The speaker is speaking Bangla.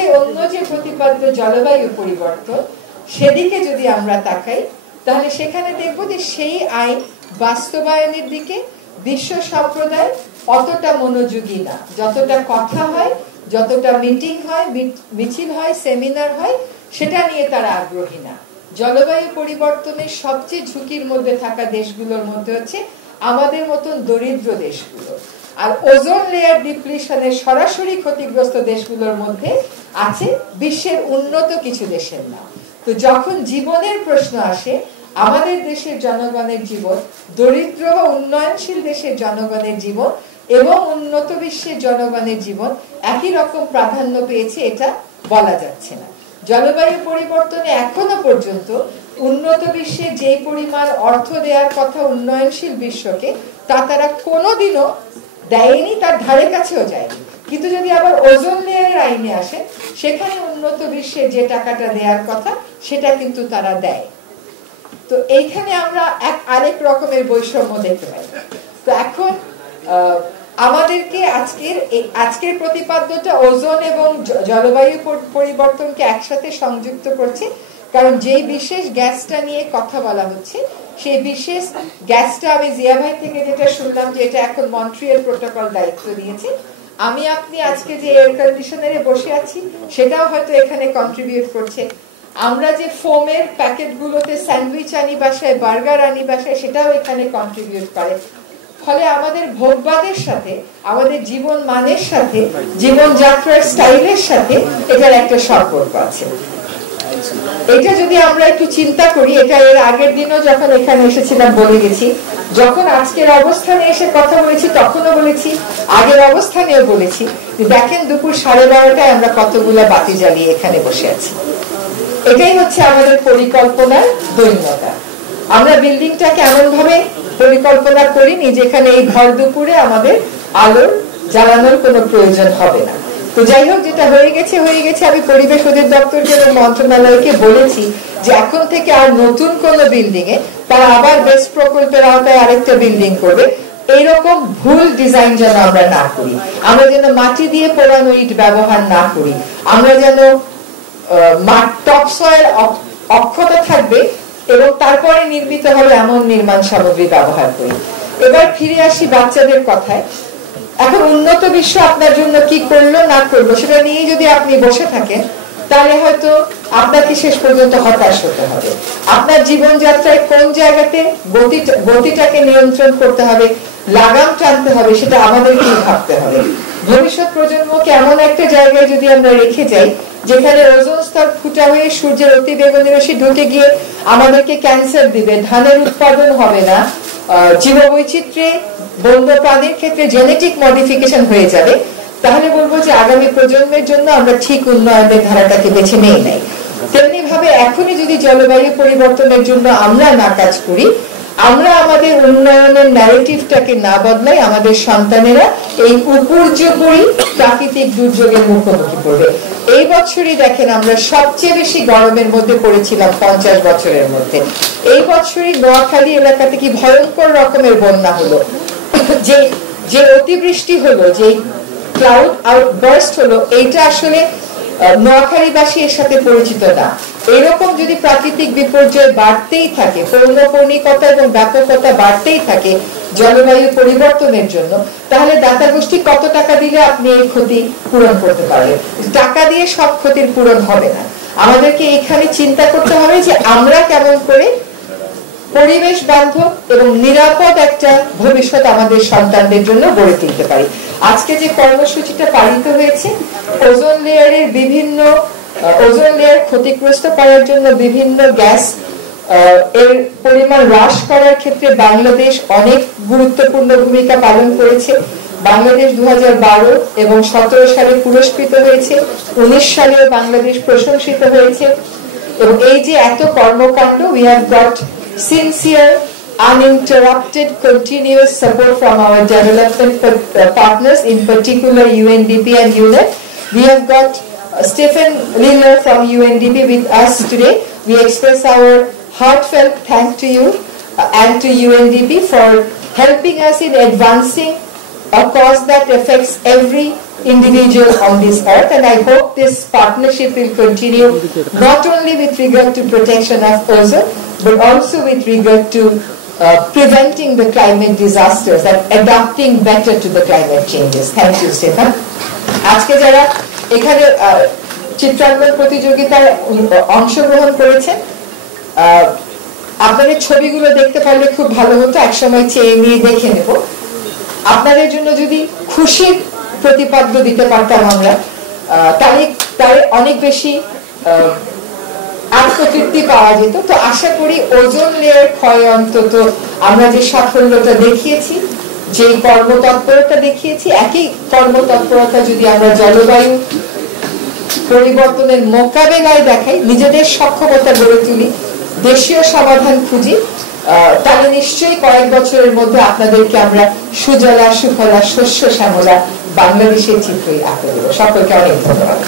সাথে অন্য যে প্রতিপাদ্য জলবায়ু পরিবর্তন সেদিকে যদি আমরা তাকাই তাহলে সেখানে দেখব যে সেই আইন বাস্তবায়নের দিকে বিশ্ব সম্প্রদায় অতটা মনোযোগী না। যতটা কথা হয়, যতটা মিটিং হয়, মিছিল হয়, সেমিনার হয়, সেটা নিয়ে তারা আগ্রহী না। জলবায়ু পরিবর্তনের সবচেয়ে ঝুঁকির মধ্যে থাকা দেশগুলোর মধ্যে হচ্ছে আমাদের মতন দরিদ্র দেশগুলো, আর ওজোন লেয়ার ডিপ্লিশনের সরাসরি ক্ষতিগ্রস্ত দেশগুলোর মধ্যে আছে বিশ্বের উন্নত কিছু দেশের নাম। তো যখন জীবনের প্রশ্ন আসে, আমাদের দেশের জনগণের জীবন, দরিদ্র বা উন্নয়নশীল দেশের জনগণের জীবন এবং উন্নত বিশ্বের জনগণের জীবন একই রকম প্রাধান্য পেয়েছে এটা বলা যাচ্ছে না। জলবায়ু পরিবর্তনে এখনো পর্যন্ত উন্নত বিশ্বে যে পরিমাণ অর্থ দেওয়ার কথা উন্নয়নশীল বিশ্বকে, তা তারা কোনোদিনও দেয়নি, তার ধারে কাছেও যায়নি। কিন্তু যদি আবার ওজোন লেয়ারের আইনে আসে, সেখানে উন্নত বিশ্বে যে টাকাটা দেওয়ার কথা সেটা কিন্তু তারা দেয়। তো এইখানে আমরা আরেক রকমের বৈষম্য দেখতে পাই। তো এখন আমাদেরকে আজকের প্রতিপাদ্যটা ওজোন এবং জলবায়ু পরিবর্তনকে একসাথে সংযুক্ত করছে, কারণ যেই বিশেষ গ্যাসটা নিয়ে কথা বলা হচ্ছে সেই বিশেষ গ্যাসটা আমি জিয়া ভাই থেকে যেটা শুনলাম যে এটা এখন মন্ট্রিয়াল প্রোটোকল দায়িত্ব দিয়েছে। আমি আপনি আজকে যে এয়ার কন্ডিশনারে বসে আছি সেটাও হয়তো এখানে কন্ট্রিবিউট করছে। আমরা যে ফোমের প্যাকেটগুলোতে স্যান্ডউইচ আনি বাসায়, বার্গার আনি বাসায়, সেটাও এখানে কন্ট্রিবিউট করে। ফলে আমাদের ভোগবাদের সাথে, আমাদের জীবন মানের সাথে, জীবনযাত্রার স্টাইলের সাথে এটার একটা সম্পর্ক আছে। এটা যদি আমরা একটু চিন্তা করি, এটা এর আগের দিনও যখন এখানে এসেছিলাম বলে গেছি, যখন আজকের অবস্থানে এসে কথা বলেছি তখনও বলেছি, আগের অবস্থানেও বলেছি, দেখেন দুপুর 12:30টায় আমরা কতগুলো বাতি জ্বালিয়ে এখানে বসে আছি। এটাই হচ্ছে আমাদের পরিকল্পনার দৈন্যতা। আমরা বিল্ডিংটাকে এমন ভাবে পরিকল্পনা করিনি যেখানে এই ভর দুপুরে আমাদের আলোর জ্বালানোর কোনো প্রয়োজন হবে না। তো যাই হোক, যেটা হয়ে গেছে হয়ে গেছে। আমি পরিবেশ অধিদপ্তরকে এবং মন্ত্রণালয়কে বলেছি যে এখন থেকে আর নতুন কোন বিল্ডিং এ তারা আবার বেস্ট প্রকল্পের আওতায় আরেকটা বিল্ডিং করবে, এইরকম ভুল ডিজাইন যেন আমরা না করি। আমরা যেন মাটি দিয়ে পোড়ানো ইট ব্যবহার না করি। আমরা যেন টপসয়ের অক্ষত থাকবে এবং তারপরে নির্মিত হবে এমন নির্মাণ সামগ্রী ব্যবহার করি। এবার ফিরে আসি বাচ্চাদের কথায়। এখন উন্নত বিশ্ব আপনার জন্য কি করলো না করলো সেটা নিয়ে যদি আপনি বসে থাকেন, তাহলে হয়তো আপনাকে শেষ পর্যন্ত হতাশ হতে হবে। আপনার জীবনযাত্রায় কোন জায়গাতে গতিটাকে নিয়ন্ত্রণ করতে হবে, লাগাম টানতে হবে, সেটা আমাদেরকেই ভাবতে হবে। ভবিষ্যৎ প্রজন্মকে এমন একটা জায়গায় যদি আমরা রেখে যাই যেখানে ওজোন স্তর ফুটা হয়ে সূর্যের অতি বেগুনি রশ্মি ঢুকে গিয়ে আমাদেরকে ক্যান্সার দিবে, ধানের উৎপাদন হবে না, জীববৈচিত্র্যে বন্য প্রাণীর ক্ষেত্রে জেনেটিক মডিফিকেশন হয়ে যাবে, তাহলে বলবো যে আগামী প্রজন্মের জন্য আমরা ঠিক উন্নয়নের ধারাটাকে বেছে নেই নাই। তেমনি ভাবে এখনই যদি জলবায়ু পরিবর্তনের জন্য আমরা না কাজ করি, আমরা আমাদের উন্নয়নের ন্যারেটিভটাকে না বদলাই, আমাদের সন্তানেরা এই উপর্যুপরি প্রাকৃতিক দুর্যোগের মুখোমুখি পড়বে। এই বছরই দেখেন আমরা সবচেয়ে বেশি গরমের মধ্যে পড়েছিলাম 50 বছরের মধ্যে। এই বছরই নোয়াখালী এলাকাতে কি ভয়ঙ্কর রকমের বন্যা হলো, যে অতিবৃষ্টি হলো, যে ক্লাউড আউটবার্স্ট হলো, এইটা আসলে নোয়াখালীবাসী এর সাথে পরিচিত না। এরকম যদি প্রাকৃতিক বিপর্যয় বাড়তেই থাকে, পৌনঃপুনিকতা এবং ব্যাপকতা বাড়তেই থাকে জলবায়ু পরিবর্তনের জন্য, তাহলে দাতা গোষ্ঠী কত টাকা দিলে আপনি এই ক্ষতি পূরণ করতে পারবেন? টাকা দিয়ে সব ক্ষতির পূরণ হবে না। আমাদেরকে এখানে চিন্তা করতে হবে যে আমরা কেমন করে পরিবেশ বান্ধব এবং নিরাপদ একটা ভবিষ্যৎ আমাদের সন্তানদের জন্য গড়ে তুলতে পারি। আজকে যে কর্মসূচিটা পালিত হয়েছে, ওজোন লেয়ার ক্ষতিগ্রস্ত করার জন্য বিভিন্ন গ্যাস এর পরিমাণ হ্রাস করার ক্ষেত্রে বাংলাদেশ অনেক গুরুত্বপূর্ণ ভূমিকা পালন করেছে। বাংলাদেশ 2012 এবং 17 সালে পুরস্কৃত হয়েছে, 19 সালেও বাংলাদেশ প্রশংসিত হয়েছে। এবং এই যে এত কর্মকাণ্ড, we have got sincere, uninterrupted, continuous support from our development partners, in particular UNDP and UNEP. We have got Stephen Liller from UNDP with us today. We express our heartfelt thanks to you and to UNDP for helping us in advancing a cause that affects every individual on this earth, and I hope this partnership will continue not only with regard to protection of ozone but also with regard to preventing the climate disasters and adapting better to the climate changes. Thank you, Stefan. আজকে যারা এখানে চিত্রাঙ্কন প্রতিযোগিতায় অংশগ্রহণ করেছেন, আপনাদের ছবিগুলো দেখতে পারলে খুব ভালো হতো, একসময় চেয়ে নিয়ে দেখে নেব। আপনাদের জন্য যদি খুশির প্রতিপাদ্য দিতে পারতাম আমরা, তাহলে অনেক বেশি আত্মতৃপ্তি পাওয়া যেত। তো আশা করি ওজোন লেয়ার ক্ষয় অন্তত আমরা যে সাফল্যটা দেখিয়েছি, যে কর্মতৎপরতা দেখিয়েছি, একই কর্মতৎপরতা যদি আমরা জলবায়ু পরিবর্তনের মোকাবেলায় দেখাই, নিজেদের সক্ষমতা গড়ে তুলি, দেশীয় সমাধান খুঁজি, তাহলে নিশ্চয়ই কয়েক বছরের মধ্যে আপনাদেরকে আমরা সুজলা সুফলা শস্য শ্যামলা বাংলাদেশের চিত্রই আঁকে দেব। সকলকে অনেক ধন্যবাদ।